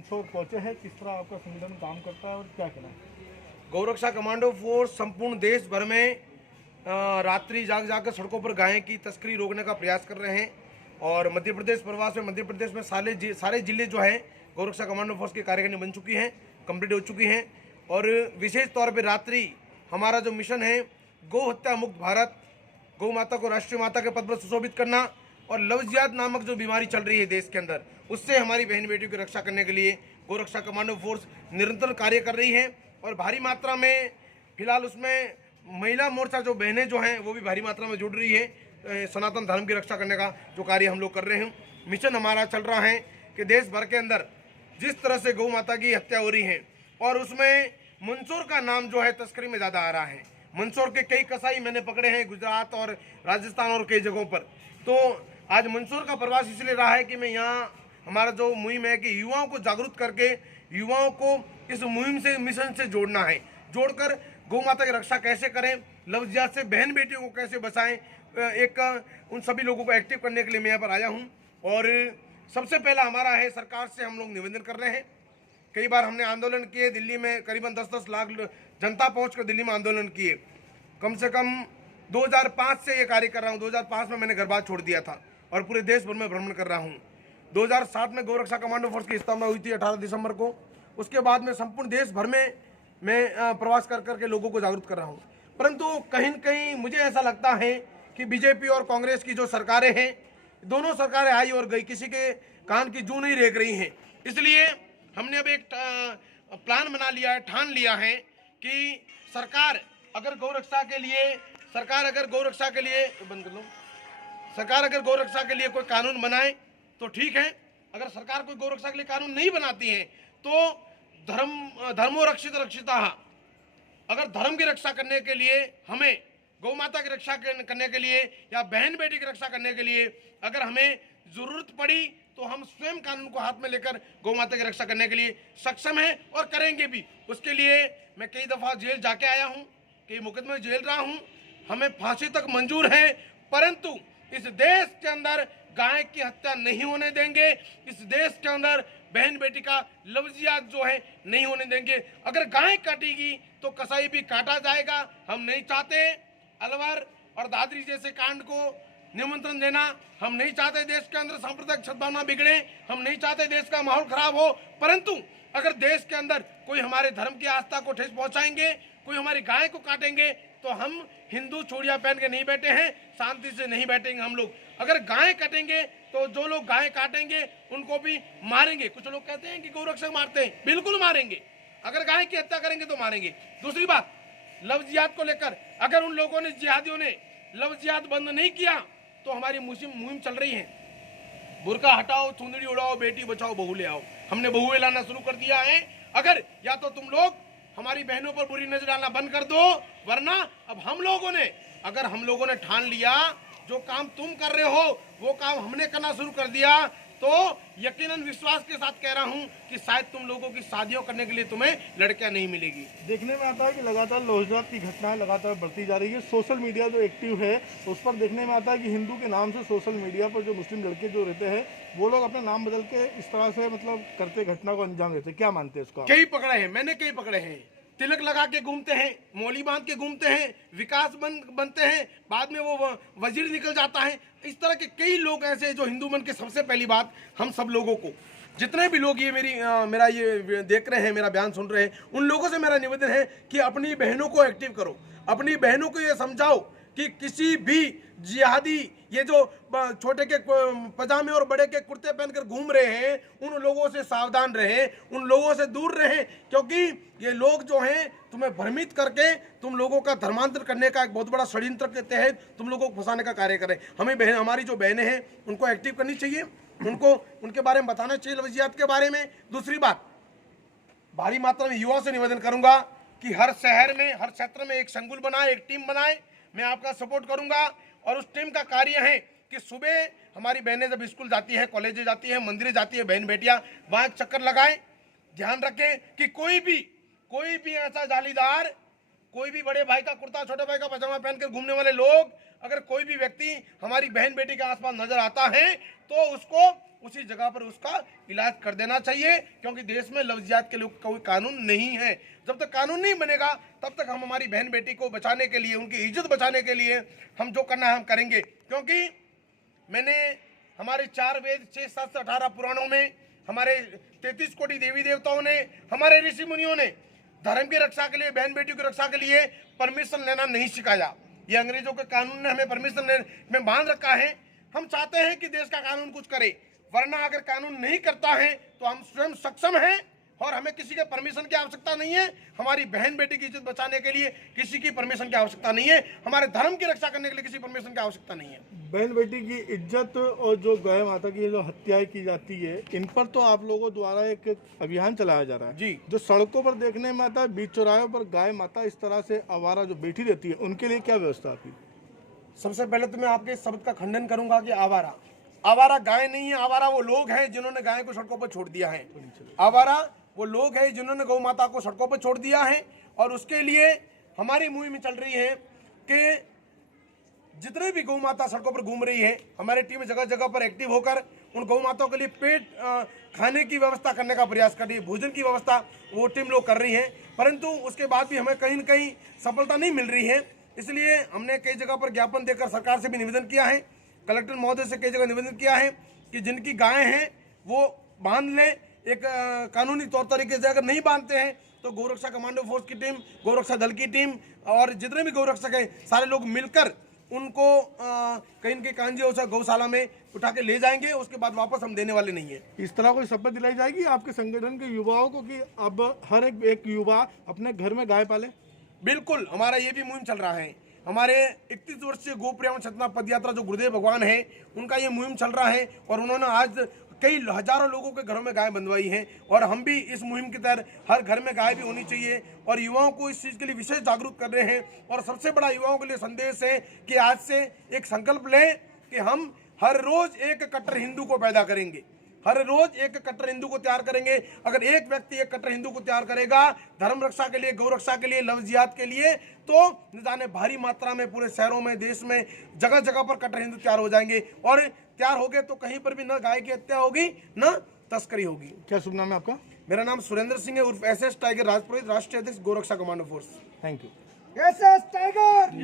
मंदसौर पहुंचे हैं, किस तरह आपका संगठन काम करता है और क्या कहना है? गौरक्षा कमांडो फोर्स संपूर्ण देश भर में रात्रि जाग जाकर सड़कों पर गाय की तस्करी रोकने का प्रयास कर रहे हैं। और मध्य प्रदेश प्रवास में मध्य प्रदेश में सारे जिले जो हैं गौरक्षा कमांडो फोर्स की कार्यकारिणी बन चुकी हैं, कंप्लीट हो चुकी हैं। और विशेष तौर पर रात्रि हमारा जो मिशन है गौ हत्या मुक्त भारत, गौ माता को राष्ट्रीय माता के पद पर सुशोभित करना और लवजियात नामक जो बीमारी चल रही है देश के अंदर, उससे हमारी बहन बेटियों की रक्षा करने के लिए गौरक्षा कमांडो फोर्स निरंतर कार्य कर रही है। और भारी मात्रा में फिलहाल उसमें महिला मोर्चा जो बहनें जो हैं वो भी भारी मात्रा में जुड़ रही है। सनातन धर्म की रक्षा करने का जो कार्य हम लोग कर रहे हैं, मिशन हमारा चल रहा है कि देश भर के अंदर जिस तरह से गौ माता की हत्या हो रही है और उसमें मंदसौर का नाम जो है तस्करी में ज़्यादा आ रहा है। मंदसौर के कई कसाई मैंने पकड़े हैं गुजरात और राजस्थान और कई जगहों पर। तो आज मंदसौर का प्रवास इसलिए रहा है कि मैं यहाँ हमारा जो मुहिम है कि युवाओं को जागरूक करके युवाओं को इस मुहिम से मिशन से जोड़ना है, जोड़कर गौ माता की रक्षा कैसे करें, लवजियात से बहन बेटियों को कैसे बचाएं, एक उन सभी लोगों को एक्टिव करने के लिए मैं यहाँ पर आया हूँ। और सबसे पहला हमारा है सरकार से हम लोग निवेदन कर रहे हैं। कई बार हमने आंदोलन किए दिल्ली में, करीबन 10-10 लाख जनता पहुंचकर दिल्ली में आंदोलन किए। कम से कम 2005 से ये कार्य कर रहा हूँ। 2005 में मैंने घर बार छोड़ दिया था और पूरे देश भर में भ्रमण कर रहा हूँ। 2007 में गौरक्षा कमांडो फोर्स की स्थापना हुई थी 18 दिसंबर को। उसके बाद में संपूर्ण देश भर में मैं प्रवास कर करके लोगों को जागरूक कर रहा हूँ। परंतु कहीं न कहीं मुझे ऐसा लगता है कि बीजेपी और कांग्रेस की जो सरकारें हैं, दोनों सरकारें आई और गई, किसी के कान की जू नहीं रेंक रही हैं। इसलिए हमने अब एक प्लान बना लिया है, ठान लिया है कि सरकार अगर गौरक्षा के लिए कोई कानून बनाए तो ठीक है। अगर सरकार कोई गौरक्षा के लिए कानून नहीं बनाती है तो धर्मो रक्षित रक्षिता, अगर धर्म की रक्षा करने के लिए, हमें गौ माता की रक्षा करने के लिए या बहन बेटी की रक्षा करने के लिए अगर हमें जरूरत पड़ी तो हम स्वयं कानून को हाथ में लेकर गौ माता की रक्षा करने के लिए सक्षम हैं और करेंगे भी। उसके लिए मैं कई दफा जेल जाके आया हूं, कई मुकदमे जेल रहा हूं, हमें फांसी तक मंजूर है, परंतु इस देश के अंदर गाय की हत्या नहीं होने देंगे। इस देश के अंदर बहन बेटी का लवजियात जो है नहीं होने देंगे। अगर गाय काटेगी तो कसाई भी काटा जाएगा। हम नहीं चाहते अलवर और दादरी जैसे कांड को निमंत्रण देना, हम नहीं चाहते देश के अंदर सांप्रदायिक सद्भावना बिगड़े, हम नहीं चाहते देश का माहौल खराब हो। परंतु अगर देश के अंदर कोई हमारे धर्म की आस्था को ठेस पहुंचाएंगे, कोई हमारी गाय को काटेंगे, तो हम हिंदू चूड़ियां पहन के नहीं बैठे हैं, शांति से नहीं बैठेंगे हम लोग। अगर गाय काटेंगे तो जो लोग गाय काटेंगे उनको भी मारेंगे। कुछ लोग कहते हैं कि गौरक्षक मारते हैं, बिल्कुल मारेंगे। अगर गाय की हत्या करेंगे तो मारेंगे। दूसरी बात, लवजियात को लेकर अगर उन लोगों ने, जिहादियों ने लवजियात बंद नहीं किया तो हमारी मुहिम चल रही है, बुर्का हटाओ, चुंदड़ी उड़ाओ, बेटी बचाओ, बहू ले आओ। हमने बहुएं लाना शुरू कर दिया है। अगर या तो तुम लोग हमारी बहनों पर बुरी नजर डालना बंद कर दो, वरना अब हम लोगों ने ठान लिया, जो काम तुम कर रहे हो वो काम हमने करना शुरू कर दिया, तो यकीनन विश्वास के साथ कह रहा हूं कि शायद तुम लोगों की शादियों करने के लिए तुम्हें लड़कियां नहीं मिलेगी। देखने में आता है कि लगातार लौहजत की घटनाएं लगातार बढ़ती जा रही है। सोशल मीडिया जो एक्टिव है उस पर देखने में आता है कि हिंदू के नाम से सोशल मीडिया पर जो मुस्लिम लड़के जो रहते हैं वो लोग अपना नाम बदल के इस तरह से मतलब करते घटना को अंजाम देते, क्या मानते हैं इसका? कई पकड़े हैं, मैंने कई पकड़े हैं। तिलक लगा के घूमते हैं, मौली बांध के घूमते हैं, विकास बनते हैं, बाद में वो वजीर निकल जाता है। इस तरह के कई लोग ऐसे जो हिंदू मन के। सबसे पहली बात, हम सब लोगों को, जितने भी लोग ये मेरा ये देख रहे हैं, मेरा बयान सुन रहे हैं, उन लोगों से मेरा निवेदन है कि अपनी बहनों को एक्टिव करो, अपनी बहनों को ये समझाओ कि किसी भी जिहादी, ये जो छोटे के पजामे और बड़े के कुर्ते पहनकर घूम रहे हैं, उन लोगों से सावधान रहें, उन लोगों से दूर रहें, क्योंकि ये लोग जो हैं तुम्हें भ्रमित करके तुम लोगों का धर्मांतर करने का एक बहुत बड़ा षड्यंत्र के तहत तुम लोगों को फंसाने का कार्य करें। हमारी जो बहनें हैं उनको एक्टिव करनी चाहिए, उनको उनके बारे में बताना चाहिए, लवजियात के बारे में। दूसरी बात, भारी मात्रा में युवाओं से निवेदन करूंगा कि हर शहर में, हर क्षेत्र में एक संकुल बनाए, एक टीम बनाए। मैं आपका सपोर्ट करूंगा और उस टीम का कार्य है कि सुबह हमारी बहनें जब स्कूल जाती हैं, कॉलेज जाती हैं, मंदिर जाती है, बहन बेटियां वहां एक चक्कर लगाएं। ध्यान रखें कि कोई भी ऐसा जालीदार, कोई भी बड़े भाई का कुर्ता, छोटे भाई का पजामा पहनकर घूमने वाले लोग, अगर कोई भी व्यक्ति हमारी बहन बेटी के आसपास नजर आता है तो उसको उसी जगह पर उसका इलाज कर देना चाहिए, क्योंकि देश में लफ्जियात के लिए कोई कानून नहीं है। जब तक कानून नहीं बनेगा तब तक हम हमारी बहन बेटी को बचाने के लिए, उनकी इज्जत बचाने के लिए हम जो करना है हम करेंगे। क्योंकि मैंने हमारे 4 वेद 6 7 से 18 पुराणों में, हमारे 33 कोटि देवी देवताओं ने, हमारे ऋषि मुनियों ने धर्म की रक्षा के लिए, बहन बेटी की रक्षा के लिए परमिशन लेना नहीं सिखाया। ये अंग्रेजों के कानून ने हमें परमिशन लेने में बांध रखा है। हम चाहते हैं कि देश का कानून कुछ करे, वरना अगर कानून नहीं करता है तो हम स्वयं सक्षम हैं और हमें किसी के परमिशन की आवश्यकता नहीं है। हमारी बहन बेटी की इज्जत बचाने के लिए किसी की परमिशन की आवश्यकता नहीं है। हमारे धर्म की रक्षा करने के लिए किसी परमिशन की आवश्यकता नहीं है। बहन बेटी की इज्जत और जो गाय माता की जो हत्याएं की जाती है, इन पर तो आप लोगों द्वारा एक अभियान चलाया जा रहा है जी। जो सड़कों पर देखने में आता है, बीच चौराहों पर गाय माता इस तरह से आवारा जो बैठी रहती है, उनके लिए क्या व्यवस्था आपकी? सबसे पहले तो मैं आपके इस शब्द का खंडन करूंगा कि आवारा गाय नहीं है। आवारा वो लोग हैं जिन्होंने गाय को सड़कों पर छोड़ दिया है। आवारा वो लोग हैं जिन्होंने गौ माता को सड़कों पर छोड़ दिया है। और उसके लिए हमारी मुहिम चल रही है कि जितने भी गौ माता सड़कों पर घूम रही है, हमारी टीम जगह जगह पर एक्टिव होकर उन गौ माताओं के लिए पेट खाने की व्यवस्था करने का प्रयास कर रही है, भोजन की व्यवस्था वो टीम लोग कर रही है। परंतु उसके बाद भी हमें कहीं न कहीं सफलता नहीं मिल रही है। इसलिए हमने कई जगह पर ज्ञापन देकर सरकार से भी निवेदन किया है, कलेक्टर महोदय से कई जगह निवेदन किया है कि जिनकी गायें हैं वो बांध लें। एक कानूनी तौर तरीके से अगर नहीं बांधते हैं तो गौरक्षा कमांडो फोर्स की टीम, गौरक्षा दल की टीम और जितने भी गौरक्षक हैं सारे लोग मिलकर उनको कहीं न कहीं कांजी से गौशाला में उठा के ले जाएंगे। उसके बाद वापस हम देने वाले नहीं है। इस तरह कोई शपथ दिलाई जाएगी आपके संगठन के युवाओं को कि अब हर एक युवा अपने घर में गाय पाले? बिल्कुल, हमारा ये भी मुहिम चल रहा है। हमारे 31 वर्षीय गो प्रेम चेतना पद यात्रा जो गुरुदेव भगवान है, उनका ये मुहिम चल रहा है और उन्होंने आज कई हजारों लोगों के घरों में गाय बंधवाई है। और हम भी इस मुहिम के तहत हर घर में गाय भी होनी चाहिए और युवाओं को इस चीज़ के लिए विशेष जागरूक कर रहे हैं। और सबसे बड़ा युवाओं के लिए संदेश है कि आज से एक संकल्प लें कि हम हर रोज एक कट्टर हिंदू को पैदा करेंगे, हर रोज एक कट्टर हिंदू को तैयार करेंगे। अगर एक व्यक्ति एक कट्टर हिंदू को तैयार करेगा धर्म रक्षा के लिए, गौ रक्षा के लिए, लव जिहाद के लिए, तो न जाने भारी मात्रा में पूरे शहरों में, देश में जगह जगह पर कट्टर हिंदू तैयार हो जाएंगे। और तैयार हो गए तो कहीं पर भी न गाय की हत्या होगी न तस्करी होगी। क्या शुभ नाम है आपका? मेरा नाम सुरेंद्र सिंह है उर्फ SS टाइगर राजपुरोहित, राष्ट्रीय अध्यक्ष Gauraksha commando force. Thank you. SS tiger.